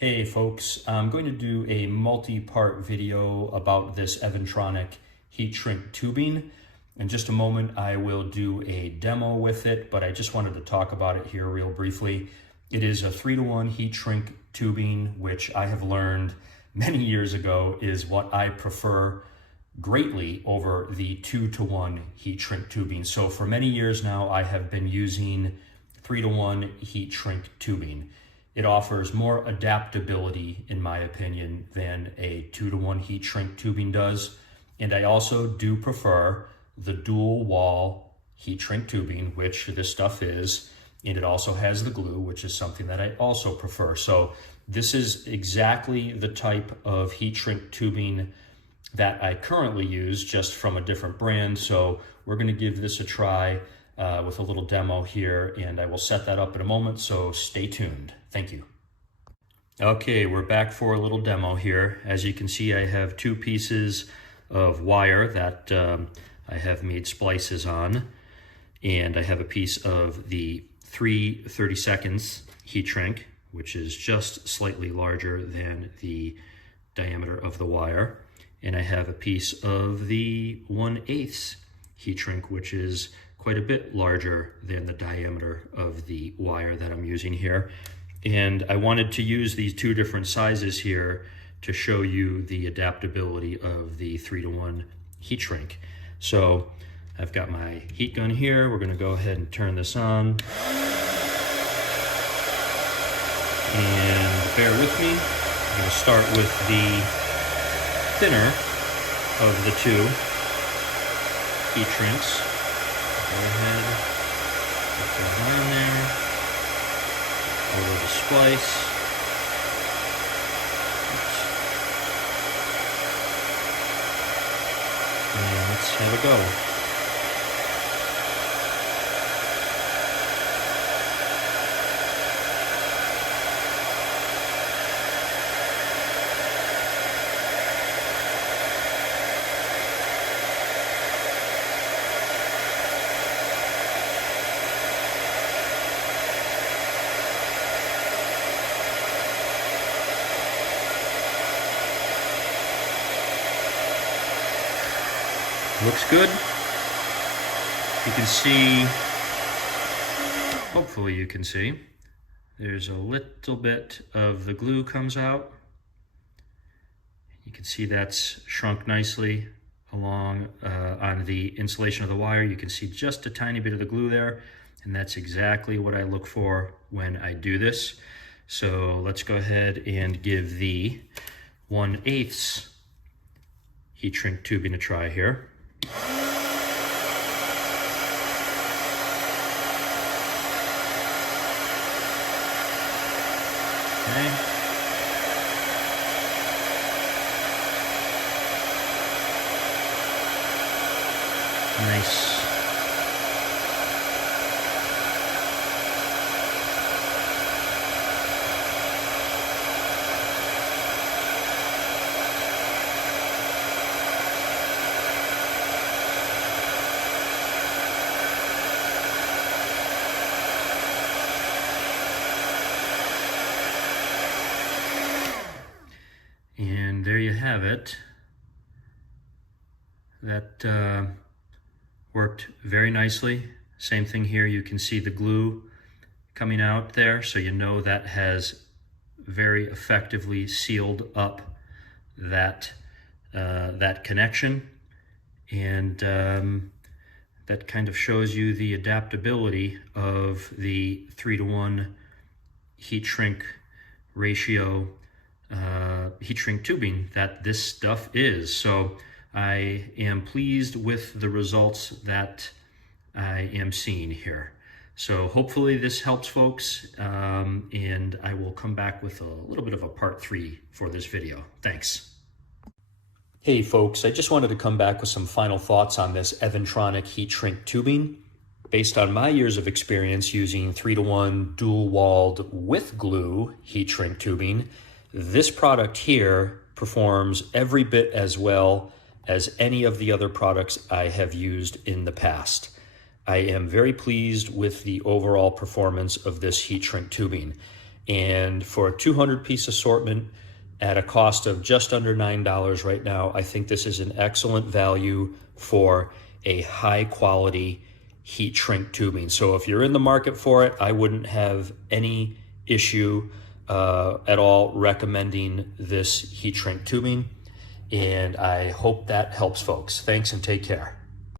Hey folks, I'm going to do a multi-part video about this Eventronic heat shrink tubing. In just a moment I will do a demo with it, but I just wanted to talk about it here real briefly. It is a 3-to-1 heat shrink tubing, which I have learned many years ago is what I prefer greatly over the 2-to-1 heat shrink tubing. So for many years now I have been using 3-to-1 heat shrink tubing. It offers more adaptability, in my opinion, than a 2-to-1 heat shrink tubing does. And I also do prefer the dual wall heat shrink tubing, which this stuff is. And it also has the glue, which is something that I also prefer. So this is exactly the type of heat shrink tubing that I currently use, just from a different brand. So we're going to give this a try with a little demo here, and I will set that up in a moment, so stay tuned. Thank you. Okay, we're back for a little demo here. As you can see, I have 2 pieces of wire that I have made splices on, and I have a piece of the 3/32 heat shrink, which is just slightly larger than the diameter of the wire, and I have a piece of the 1/8 heat shrink, which is quite a bit larger than the diameter of the wire that I'm using here. And I wanted to use these 2 different sizes here to show you the adaptability of the 3-to-1 heat shrink. So I've got my heat gun here. We're going to go ahead and turn this on. And bear with me. I'm going to start with the thinner of the 2 heat shrinks. Go ahead, put that on there, over the splice. Oops. And let's have a go. Looks good. You can see, hopefully you can see, there's a little bit of the glue comes out. You can see that's shrunk nicely along on the insulation of the wire. You can see just a tiny bit of the glue there, and that's exactly what I look for when I do this. So let's go ahead and give the 1/8 heat shrink tubing a try here. Okay. Nice. And there you have it. That worked very nicely. Same thing here, you can see the glue coming out there, so you know that has very effectively sealed up that, that connection. And that kind of shows you the adaptability of the 3-to-1 heat shrink ratio heat shrink tubing that this stuff is. So I am pleased with the results that I am seeing here. So hopefully this helps, folks, and I will come back with a little bit of a part 3 for this video. Thanks. Hey folks, I just wanted to come back with some final thoughts on this Eventronic heat shrink tubing. Based on my years of experience using 3-to-1 dual-walled with glue heat shrink tubing, this product here performs every bit as well as any of the other products I have used in the past. I am very pleased with the overall performance of this heat shrink tubing. And for a 200-piece assortment at a cost of just under $9 right now, I think this is an excellent value for a high-quality heat shrink tubing. So if you're in the market for it, I wouldn't have any issue at all recommending this heat shrink tubing. And I hope that helps, folks. Thanks and take care.